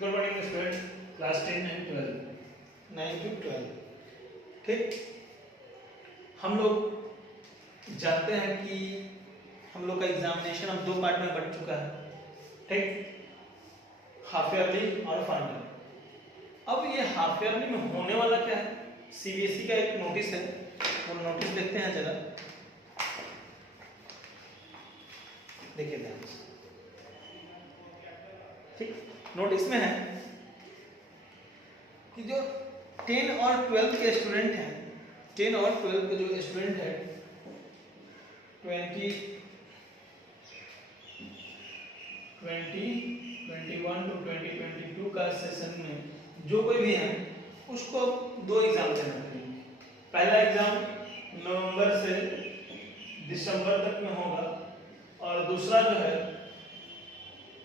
Good morning student, class 10 and 12 9 to 12। ठीक, हम लोग जानते हैं कि हम लोग का एग्जामिनेशन अब दो पार्ट में बट चुका है। ठीक, हाफ ईयरली और फाइनल। अब ये हाफ ईयरली में होने वाला क्या है, सीबीएसई का एक नोटिस है, वो नोटिस देखते हैं जरा, देखिए ध्यान से। ठीक, नोटिस में है कि जो 10 और 12 के स्टूडेंट हैं, 10 और 12 के जो स्टूडेंट हैं 20, 2021 to 2022 का सेशन में जो कोई भी है उसको दो एग्जाम देना पड़ेंगे। पहला एग्जाम नवंबर से दिसंबर तक में होगा और दूसरा जो है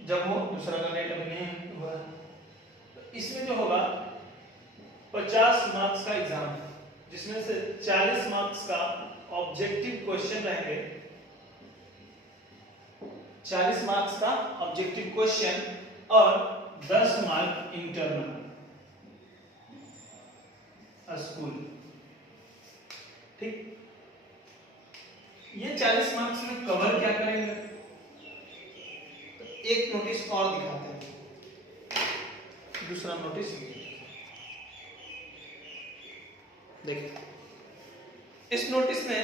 जब वो दूसरा का डेट अभी नहीं हुआ है, तो इसमें जो होगा 50 मार्क्स का एग्जाम है, जिसमें से 40 मार्क्स का ऑब्जेक्टिव क्वेश्चन रहेंगे, 40 मार्क्स का ऑब्जेक्टिव क्वेश्चन और 10 मार्क इंटरनल स्कूल। ठीक, ये 40 मार्क्स में कवर क्या करेंगे, तो एक नोटिस और दिखाते हैं, दूसरा नोटिस देखिए। इस नोटिस में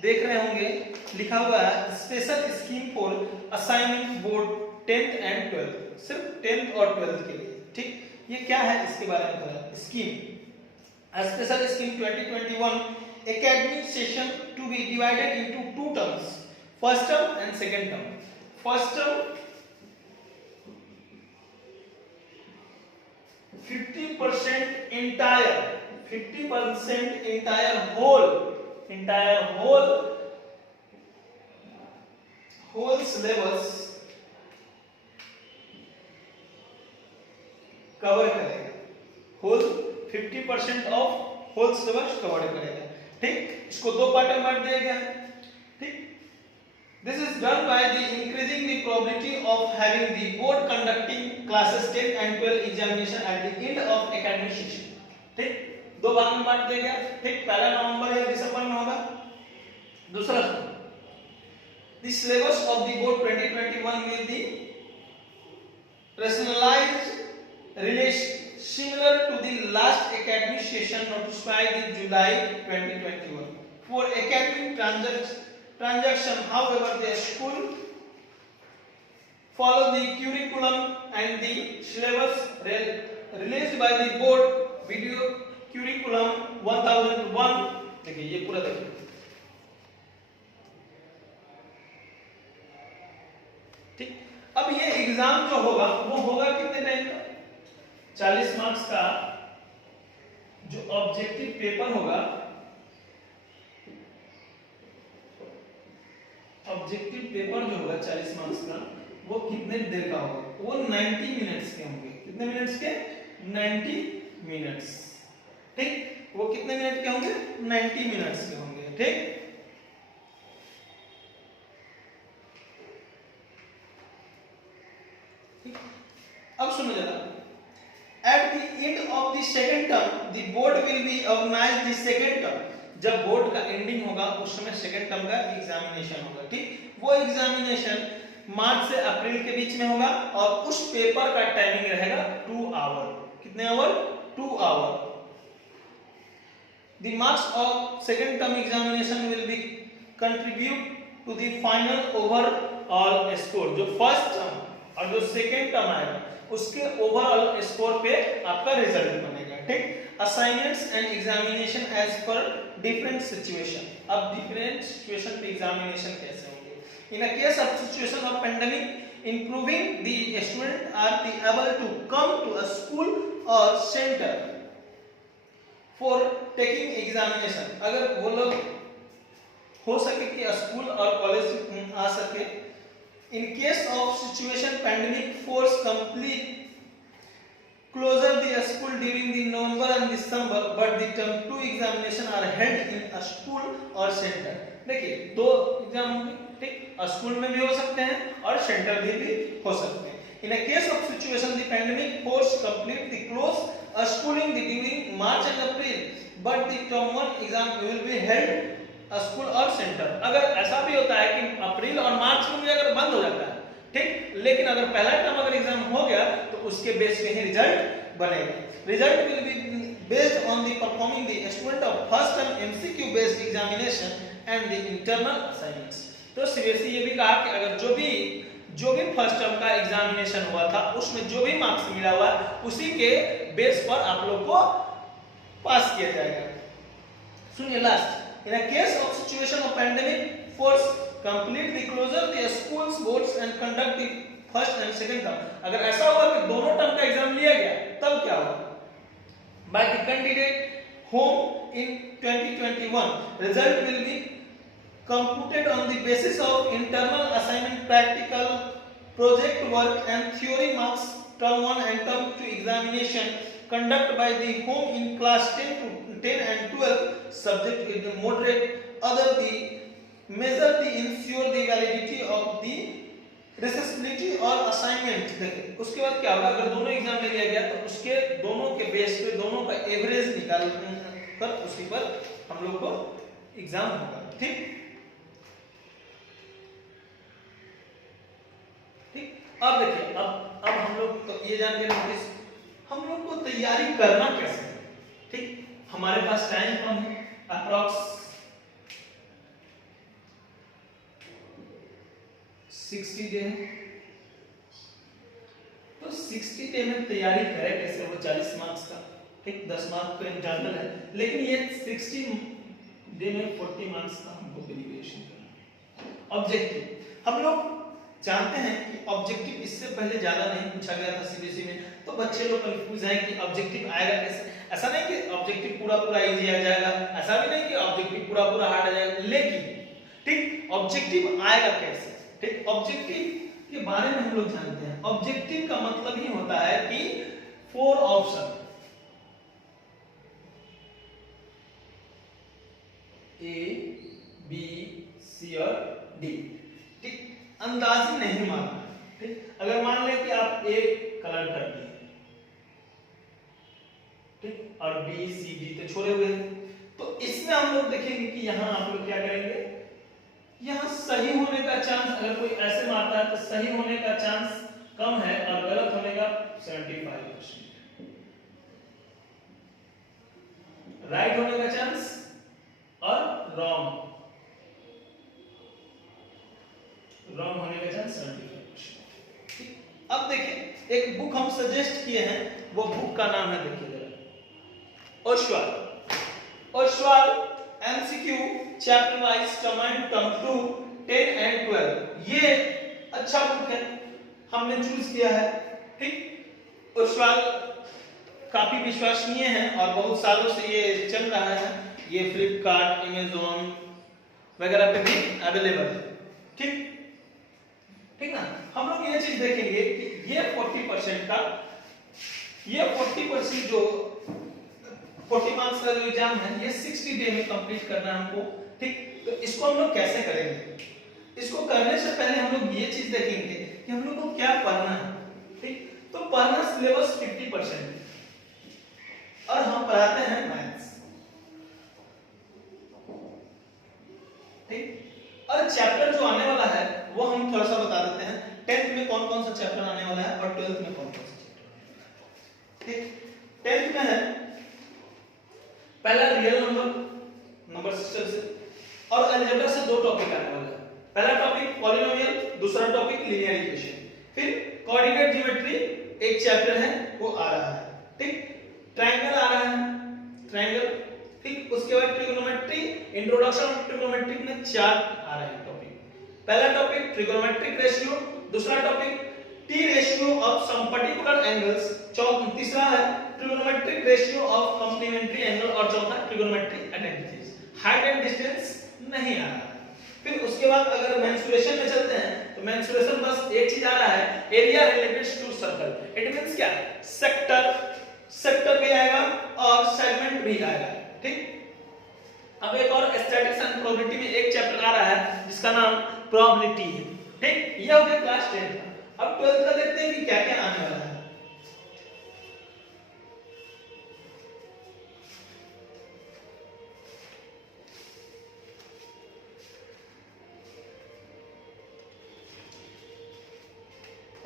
देख रहे होंगे लिखा हुआ है special scheme for assignment board 10th and 12th, सिर्फ 10th और 12th के लिए। ठीक, ये क्या है इसके बारे में पता है। Scheme, special scheme 2021 academic session to be divided into two terms, first term and second term. First term 50% entire whole syllabus cover करेगा, whole 50% of whole syllabus cover करेगा। ठीक, इसको दो पार्ट में बांट दिया गया है। ठीक, this is done by the increasing the probability of having the board conducting classes 10 and 12 examination at the end of academic session। ठीक, दो भाग में बांट दिया गया। ठीक, पहला नवंबर या दिसंबर में होगा, दूसरा the syllabus of the board 2021 will be rationalized similar to the last academic session notified in July 2021 for academic transaction. However, the school follow the curriculum and the syllabus released by the board video curriculum 1001। देखिए ये पूरा देखिए, ठीक। अब ये exam जो होगा वो होगा कितने टाइम का, 40 मार्क्स का जो ऑब्जेक्टिव पेपर होगा, ऑब्जेक्टिव पेपर जो होगा 40 मार्क्स का वो कितने देर का होगा, वो 90 मिनट्स के होंगे। कितने मिनट्स के, 90 मिनट्स। ठीक, वो कितने मिनट के होंगे, 90 मिनट्स के होंगे। ठीक, अब सुनो जरा, at the end of the second term the board will be organize the second term. जब बोर्ड का एंडिंग होगा उस समय सेकंड टर्म का एग्जामिनेशन होगा। ठीक, वो एग्जामिनेशन मार्च से अप्रैल के बीच में होगा और उस पेपर का टाइमिंग रहेगा 2 आवर। कितने hour, 2 hour. The marks of second term examination will be contribute to the final overall score। जो फर्स्ट टर्म और जो सेकंड टर्म आएगा उसके ओवरऑल स्कोर पे आपका रिजल्ट बनेगा। ठीक, असाइनमेंट्स एंड एग्जामिनेशन एज पर डिफरेंट सिचुएशन। अब डिफरेंट सिचुएशन पे एग्जामिनेशन कैसे होंगे, in a case of situation of pandemic improving the student are able to come to a school और सेंटर फॉर टेकिंग एग्जामिनेशन। अगर वो लोग हो सके कि स्कूल और कॉलेज आ सके, in case of situation pandemic force complete closure the school during the November and December but the term 2 examination are held in a school और सेंटर। देखिए दो एग्जाम होंगे। ठीक, स्कूल में भी हो सकते हैं और सेंटर भी हो सकते हैं। In a case of situation the pandemic force complete the close schooling during March and April, but the term 1 exam will be held school or center. अगर ऐसा भी होता है कि अप्रैल और मार्च में भी अगर बंद हो जाता है, ठीक, लेकिन अगर पहला टर्म अगर एग्जाम हो गया तो उसके बेस पे ही रिजल्ट बनेगा. Result will be based on the performing the student of first term MCQ based examination and the internal assignments. तो सीबीएसई ये भी कहा कि अगर जो भी फर्स्ट टर्म का एग्जामिनेशन हुआ था उसमें जो भी मार्क्स मिला हुआ उसी के बेस पर आप लोग को पास किया जाएगा. सुनिए last. In a case of situation of pandemic, force complete the closure the schools boards and conduct the first and second term. अगर ऐसा हुआ कि दोनों टर्म का एग्जाम लिया गया तब क्या होगा? By the candidate home in 2021, result will be computed on the basis of internal assignment, practical project work and theory marks. Term 1 and term 2 examination conducted by the home in class 10 and 12 subject with the moderate other the measure the ensure the validity of the रिसेसिबिलिटी और assignment. देखिए उसके बाद क्या होगा, अगर दोनों exam ले लिया गया तो उसके दोनों के बेस पे दोनों का एवरेज निकाल कर उसी पर हम लोग को एग्जाम होगा. ठीक ठीक. अब देखिए अब हम लोग तो ये जान के नोटिस हम लोग को तैयारी करना कैसे. ठीक, हमारे पास टाइम कम है, अप्रॉक्स 60 डे है. तो 60 डे में तैयारी करें कैसे. वो 40 मार्क्स का, ठीक, 10 मार्क्स तो इंटरनल है, लेकिन ये 60 डे में 40 मार्क्स का हमको प्रिपरेशन करना है. ऑब्जेक्टिव हम लोग जानते हैं कि ऑब्जेक्टिव इससे पहले ज्यादा नहीं पूछा गया था सीबीएसई में, तो बच्चे लोग कंफ्यूज हैं कि ऑब्जेक्टिव आएगा कैसे. ऐसा नहीं कि ऑब्जेक्टिव पूरा इजी आ जाएगा, ऐसा भी नहीं कि ऑब्जेक्टिव पूरा हार्ड आ जाएगा, लेकिन ठीक ऑब्जेक्टिव आएगा कैसे. ठीक, ऑब्जेक्टिव के बारे में हम लोग जानते हैं. ऑब्जेक्टिव का मतलब ही होता है कि 4 ऑप्शन ए बी सी और डी. ठीक, अंदाजी नहीं मारना. ठीक, अगर मान ले कि आप ए कलर कर दिए, ठीक, और बी सी डी तो छोड़े हुए, तो इसमें हम लोग देखेंगे कि यहां आप लोग क्या करेंगे, यहां सही होने का चांस, अगर कोई ऐसे मारता है तो सही होने का चांस कम है और गलत होने का 75%, राइट होने का चांस और रॉन्ग होने का चांस 75%. ठीक, अब देखिए एक बुक हम सजेस्ट किए हैं, वो बुक का नाम है, देखिए जरा, Oswal MCQ chapter wise term 1 term 2 10 and 12. ये अच्छा बुक है, हमने चूज किया है. ठीक, ओशवाल काफी विश्वसनीय है और बहुत सालों से ये चल रहा है. ये फ्लिपकार्ट, अमेज़न वगैरह पे भी अवेलेबल है. ठीक ठीक ना. हम लोग ये चीज देखेंगे कि ये 40% जो 40 मार्क्स का जो एग्जाम है ये 60 डे में कंप्लीट करना है हमको. ठीक, तो इसको हम लोग कैसे करेंगे. इसको करने से पहले हम लोग ये चीज देखेंगे कि हम लोग को क्या पढ़ना है. ठीक, तो पढ़ना सिलेबस 50% और हम पढ़ाते हैं मैथ्स. ठीक, और चैप्टर जो आने वाला है वो हम थोड़ा सा बता देते हैं. 10th में कौन कौन सा चैप्टर आने वाला है और 12th में कौन कौन सा चैप्टर. ठीक, 10th में है पहला रियल नंबर सिस्टम से और अलजेब्रा से 2 टॉपिक आने वाला है. पहला टॉपिक पॉलिनोमियल, दूसरा टॉपिक लीनियर इक्वेशन. फिर कोऑर्डिनेट ज्योमेट्री एक चैप्टर है वो आ रहा है. ठीक, ट्रायंगल आ रहा है, ट्रायंगल. ठीक, उसके बाद ट्रिगोनोमेट्री, इंट्रोडक्शन ऑफ ट्रिगोनोमेट्री में 4 आ रहे हैं टॉपिक. पहला टॉपिक ट्रिगोनोमेट्रिक रेशियो, दूसरा topic T ratio of some particular angles, तीसरा है trigonometric ratio of complementary angle और चौथा trigonometric identities. Height and distance नहीं आ रहा है. फिर उसके बाद अगर मेंसुरेशन में चलते हैं तो मेंसुरेशन बस एक चीज आ रहा है, area related to circle. It means क्या, सेक्टर भी आएगा और सेगमेंट भी आएगा. ठीक, अब एक और स्टैटिस्टिक्स एंड प्रोबेबिलिटी में एक चैप्टर आ रहा है जिसका नाम प्रोबेबिलिटी है. ठीक, ये हो गया क्लास 10 का. अब 12th का देखते हैं कि क्या क्या आने वाला है.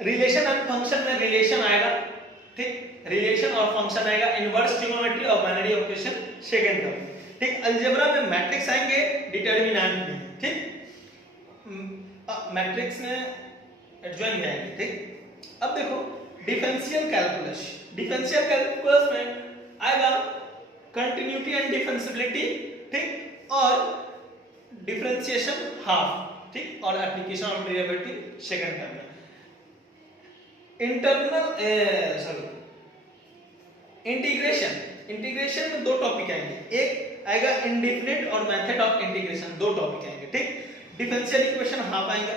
रिलेशन एंड फंक्शन में रिलेशन आएगा, ठीक, रिलेशन और फंक्शन आएगा, इनवर्स ट्रिग्नोमेट्री और बाइनरी ऑपरेशन सेकंड टर्म, ठीक। अलजेब्रा में मैट्रिक्स आएंगे, डिटरमिनेंट में, ठीक, मैट्रिक्स में एडजॉइन आएंगे, ठीक। अब देखो डिफरेंशियल कैलकुलस, डिफरेंशियल कैलकुलस में आएगा कंटिन्यूटी एंड डिफरेंशियबिलिटी, ठीक, और डिफरेंशिएशन हाफ, ठीक, और application of derivative second term में। इंटीग्रेशन में दो टॉपिक आएंगे, एक आएगा इंडेफिनिट और मेथड ऑफ इंटीग्रेशन, दो टॉपिक आएंगे, ठीक। डिफरेंशियल इक्वेशन हाफ आएगा,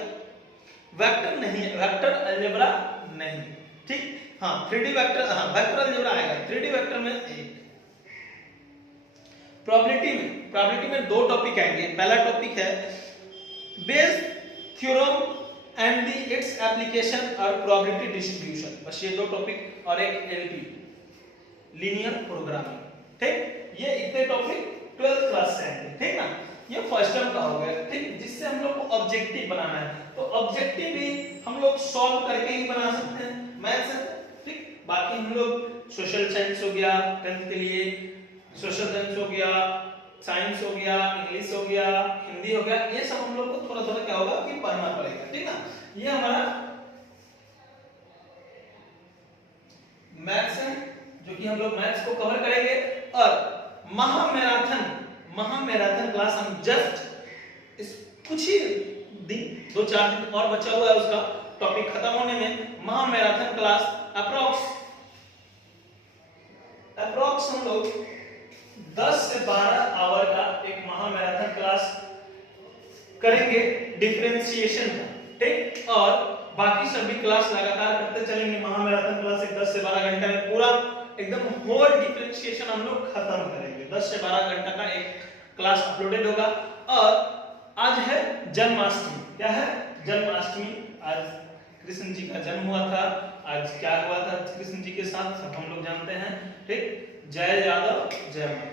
वेक्टर नहीं, वेक्टर अलजेब्रा नहीं, ठीक। हाँ 3D वेक्टर, हाँ वेक्टर अलजेब्रा आएगा, 3D वेक्टर में एक। प्रोबेबिलिटी में दो टॉपिक आएंगे, पहला टॉपिक है Bayes theorem and the its application और प्रोबेबिलिटी डिस्ट्रीब्यूशन, बस ये दो टॉपिक, और एक एलपी लीनियर प्रोग्रामिंग, ठीक। ये इतने टॉपिक 12th क्लास से आएंगे, ठीक ना। ये फर्स्ट टर्म का हो गया, ठीक, जिससे हम लोग को ऑब्जेक्टिव बनाना है, तो ऑब्जेक्टिव भी हम लोग सॉल्व करके ही बना सकते हैं मैथ्स, ठीक। बाकी हम लोग सोशल साइंस हो गया 10th के लिए, सोशल साइंस हो गया, साइंस हो गया, इंग्लिश हो गया, हिंदी हो गया, ये सब हम लोग को थोड़ा थोड़ा क्या होगा कि पढ़ना पड़ेगा, ठीक ना। ये हमारा मैथ्स है, जो कि हम लोग मैथ्स को कवर करेंगे। और महामैराथन क्लास हम जस्ट इस कुछ ही दिन, 2-4 दिन और बचा हुआ है उसका टॉपिक खत्म होने में। महामैराथन क्लास अप्रोक्स हम लोग 10 से 12 आवर का एक महामैराथन क्लास करेंगे डिफरेंशिएशन का, ठीक। और बाकी सभी क्लास लगातार करते चलेंगे, महामैराथन क्लास एक 10 से 12 घंटे में पूरा एकदम होल डिफरेंशिएशन हम लोग खत्म करेंगे। 10 से 12 घंटा का एक क्लास अपलोडेड होगा। और आज है जन्माष्टमी, क्या है जन्माष्टमी, आज कृष्ण जी का जन्म हुआ था। आज क्या हुआ था कृष्ण जी के साथ सब हम लोग जानते हैं, ठीक। जय यादव जय माता।